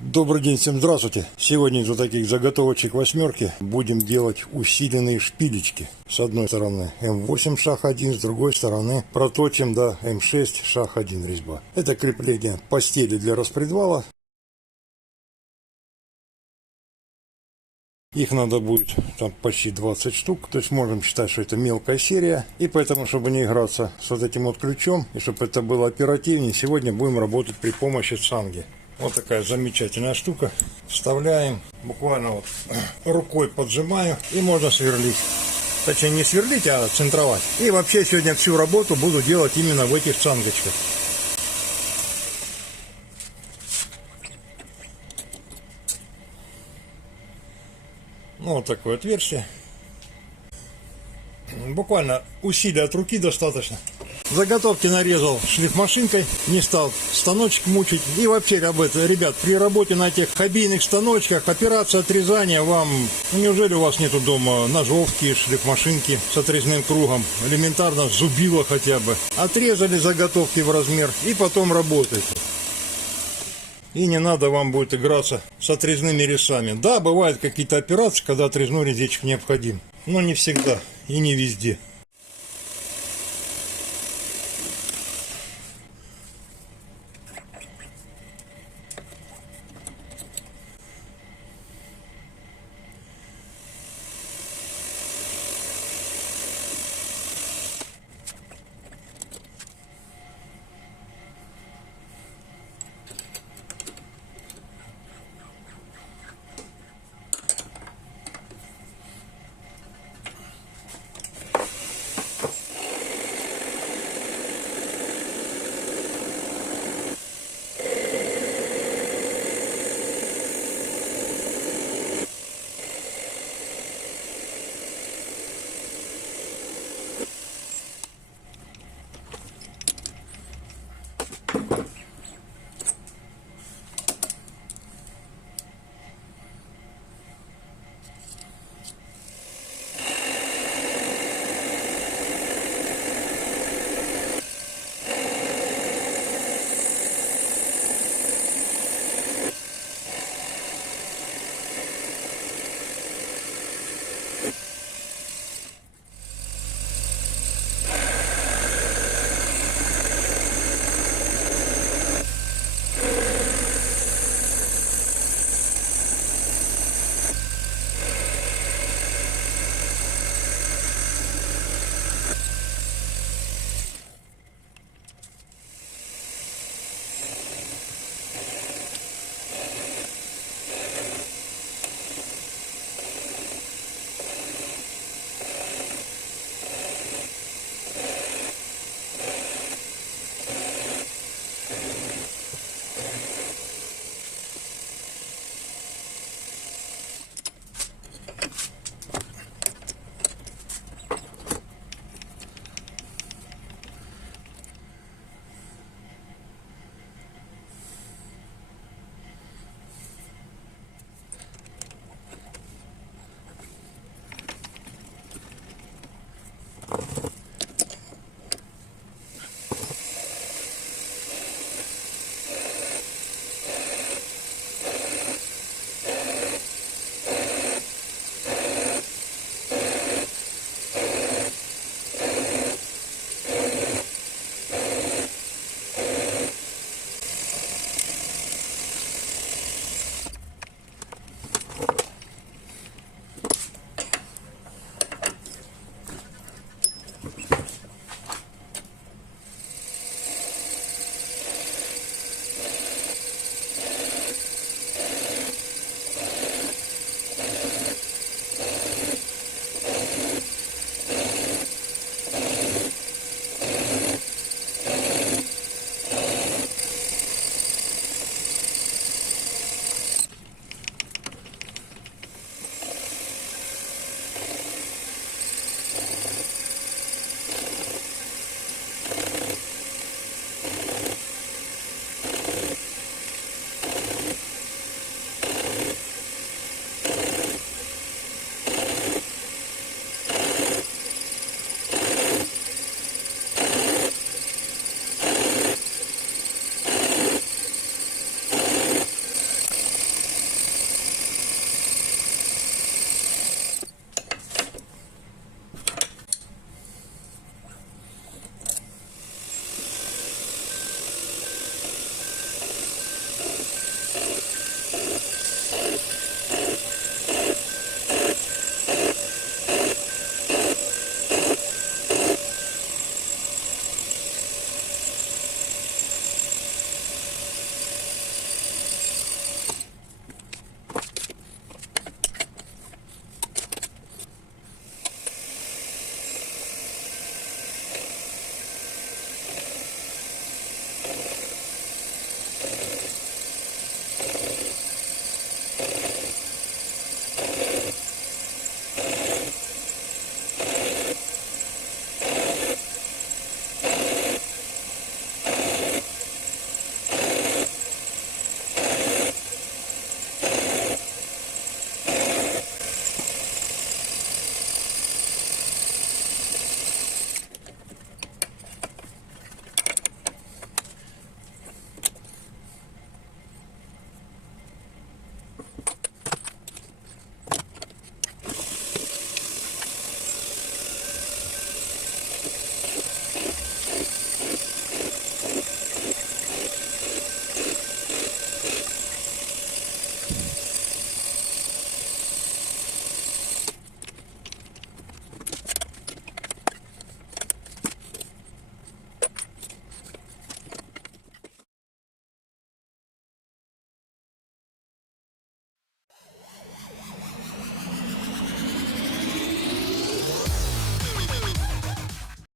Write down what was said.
Добрый день, всем здравствуйте! Сегодня из вот таких заготовочек восьмерки будем делать усиленные шпилечки. С одной стороны М8 шаг 1, с другой стороны проточим до М6 шаг 1 резьба. Это крепление постели для распредвала. Их надо будет там почти 20 штук, то есть можем считать, что это мелкая серия. И поэтому, чтобы не играться с вот этим вот ключом, и чтобы это было оперативнее, сегодня будем работать при помощи цанги. Вот такая замечательная штука. Вставляем, буквально вот рукой поджимаю, и можно сверлить. Точнее не сверлить, а центровать. И вообще сегодня всю работу буду делать именно в этих цангочках. Ну, вот такое отверстие. Буквально усилия от руки достаточно. Заготовки нарезал шлифмашинкой, не стал станочек мучить. И вообще, ребят, при работе на этих хоббийных станочках, операция отрезания вам... неужели у вас нету дома ножовки, шлифмашинки с отрезным кругом? Элементарно зубило хотя бы. Отрезали заготовки в размер и потом работаете. И не надо вам будет играться с отрезными резцами. Да, бывают какие-то операции, когда отрезной резечек необходим. Но не всегда и не везде.